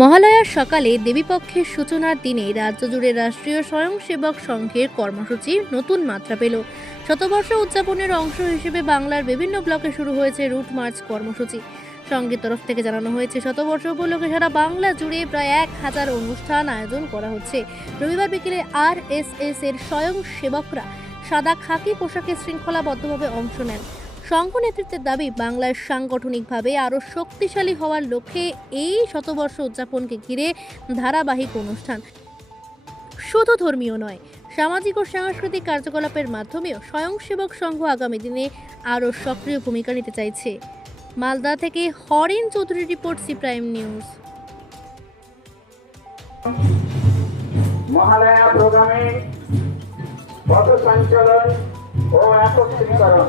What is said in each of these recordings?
মহালয়ার সকালে দেবীপক্ষের সূচনার দিনে রাজ্য জুড়ে রাষ্ট্রীয় স্বয়ংসেবক সংঘের কর্মসূচি নতুন মাত্রা পেল। শতবর্ষ উদযাপনের অংশ হিসেবে বাংলার বিভিন্ন ব্লকে শুরু হয়েছে রুট মার্চ কর্মসূচি। সংঘের তরফ থেকে জানানো হয়েছে, শতবর্ষ উপলক্ষে সারা বাংলা জুড়ে প্রায় এক হাজার অনুষ্ঠান আয়োজন করা হচ্ছে। রবিবার বিকেলে আর এস এস এর স্বয়ংসেবকরা সাদা খাকি পোশাকে শৃঙ্খলাবদ্ধভাবে অংশ নেন। সংঘ নেতৃত্বের দাবি বাংলার সাংগঠনিকভাবে আরও শক্তিশালী হওয়ার লক্ষ্যে এই শতবর্ষ উদযাপনকে ঘিরে ধারাবাহিক অনুষ্ঠান। শুধু ধর্মীয় নয়, সামাজিক ও সাংস্কৃতিক কার্যকলাপের মাধ্যমেও স্বয়ংসেবক সংঘ আগামী দিনে আরও সক্রিয় ভূমিকা নিতে চাইছে। মালদা থেকে Horen Chowdhury report, C Prime News. Mahalaya প্রোগ্রামে পথ সঞ্চালন ও একত্রীকরণ।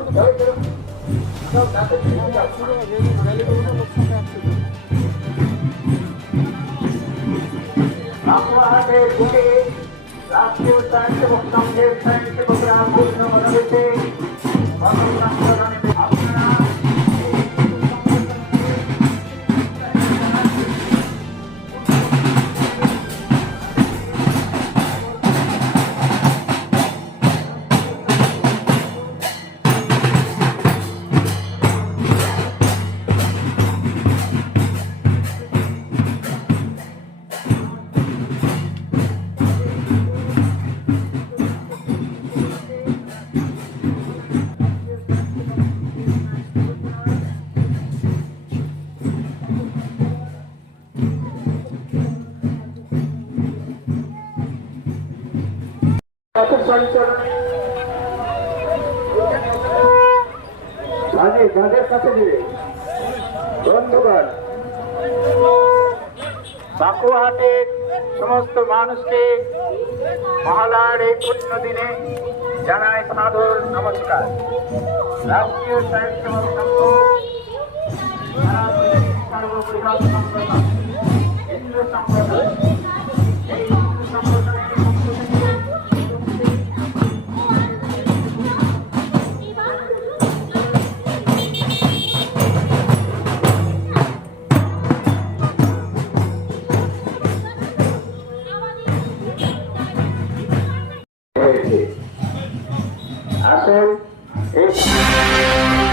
রামপুরহাটের বুকে রাষ্ট্রীয় স্বয়ংসেবক সংঘের স্বয়ংসেবকরা পূর্ণ মনোবেশে পথ সঞ্চালনে কাজে কাজের কাছে দিবে বন্ধুগণ বাকুয়াহাটের সমস্ত মানুষকে মহালয়ার এই পুণ্য দিনে জানাই সাদর নমস্কার। রাষ্ট্রীয় স্বয়ংসেবক সংঘ Oh.